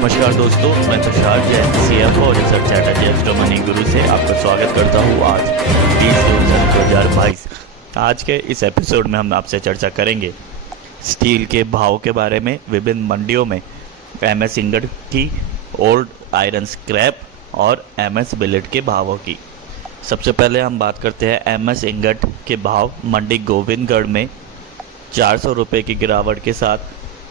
नमस्कार दोस्तों, मैं तुषार जैन CFO और रिसर्च एट एस्ट्रो मनी गुरु से आपका स्वागत करता हूँ। आज 20 जून 2022 आज के इस एपिसोड में हम आपसे चर्चा करेंगे स्टील के भाव के बारे में, विभिन्न मंडियों में MS इंगट की, ओल्ड आयरन स्क्रैप और MS बिलेट के भावों की। सबसे पहले हम बात करते हैं MS इंगट के भाव। मंडी गोविंदगढ़ में 400 रुपये की गिरावट के साथ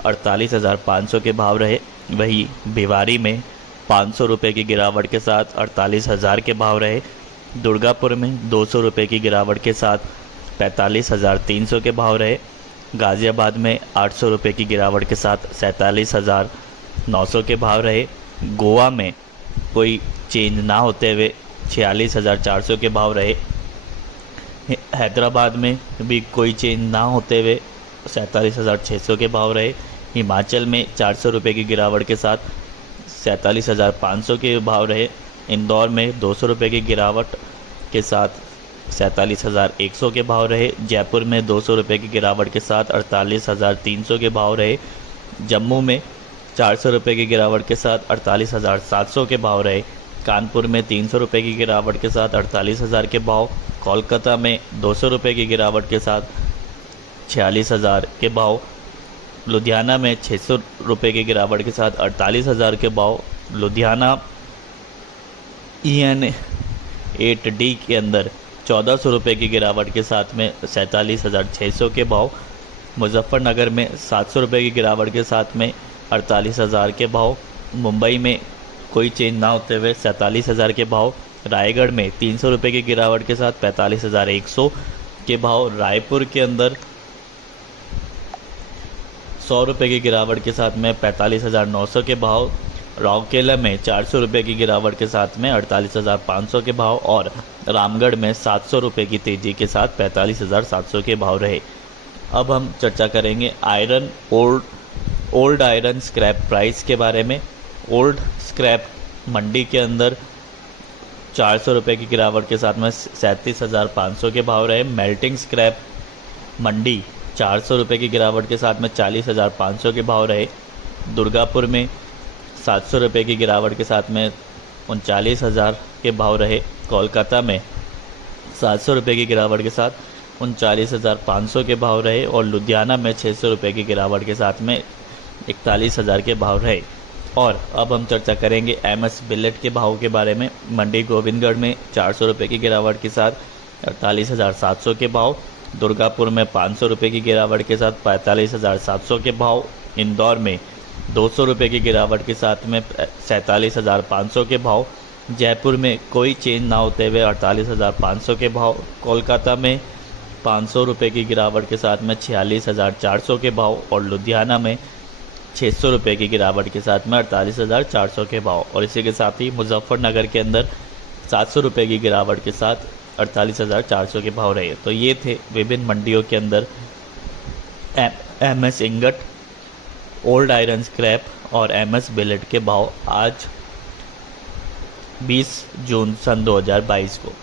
48,500 के भाव रहे। वहीं भिवारी में 500 रुपये की गिरावट के साथ 48,000 के भाव रहे। दुर्गापुर में 200 रुपये की गिरावट के साथ 45,300 के भाव रहे। गाज़ियाबाद में 800 रुपये की गिरावट के साथ 47,900 के भाव रहे। गोवा में कोई चेंज ना होते हुए 46,400 के भाव रहे। हैदराबाद में भी कोई चेंज ना होते हुए 47,600 के भाव रहे। हिमाचल में 400 रुपये की गिरावट के साथ 47,500 के भाव रहे। इंदौर में 200 रुपये की गिरावट के साथ 47,100 के भाव रहे। जयपुर में 200 रुपये की गिरावट के साथ 48,300 के भाव रहे। जम्मू में 400 रुपये की गिरावट के साथ 48,700 के भाव रहे। कानपुर में 300 रुपये की गिरावट के साथ 48,000 के भाव। कोलकाता में 200 रुपये की गिरावट के साथ 46,000 के भाव। लुधियाना में 600 रुपये की गिरावट के साथ 48,000 के भाव। लुधियाना EN 8D के अंदर 1400 रुपये की गिरावट के साथ में 47,600 के भाव। मुजफ्फरनगर में 700 रुपये की गिरावट के साथ में 48,000 के भाव। मुंबई में कोई चेंज ना होते हुए 47,000 के भाव। रायगढ़ में 300 रुपये की गिरावट के साथ 45,100 के भाव। रायपुर के अंदर 100 रुपये की गिरावट के साथ में 45,900 के भाव। राउरकेला में 400 रुपये की गिरावट के साथ में 48,500 के भाव और रामगढ़ में 700 रुपये की तेज़ी के साथ 45,700 के भाव रहे। अब हम चर्चा करेंगे ओल्ड आयरन स्क्रैप प्राइस के बारे में। ओल्ड स्क्रैप मंडी के अंदर 400 रुपये की गिरावट के साथ में 37,500 के भाव रहे। मेल्टिंग स्क्रैप मंडी 400 रुपये की गिरावट के साथ में 40,500 के भाव रहे। दुर्गापुर में 700 रुपये की गिरावट के साथ में 39,000 के भाव रहे। कोलकाता में 700 रुपये की गिरावट के साथ 39,500 के भाव रहे और लुधियाना में 600 रुपये की गिरावट के साथ में 41,000 के भाव रहे। और अब हम चर्चा करेंगे MS बिलेट के भाव के बारे में। मंडी गोविंदगढ़ में 400 रुपये की गिरावट के साथ 48,700 के भाव। दुर्गापुर में 500 रुपये की गिरावट के साथ 45,700 के भाव। इंदौर में 200 रुपये की गिरावट के साथ में 47,500 के भाव। जयपुर में कोई चेंज ना होते हुए 48,500 के भाव। कोलकाता में 500 रुपये की गिरावट के साथ में 46,400 के भाव और लुधियाना में 600 रुपये की गिरावट के साथ में 48,400 के भाव। और इसी के साथ ही मुजफ्फरनगर के अंदर 700 रुपये की गिरावट के साथ 48,400 के भाव रहे। तो ये थे विभिन्न मंडियों के अंदर MS ingot, old iron scrap और MS बिलेट के भाव आज 20 जून सन 2022 को।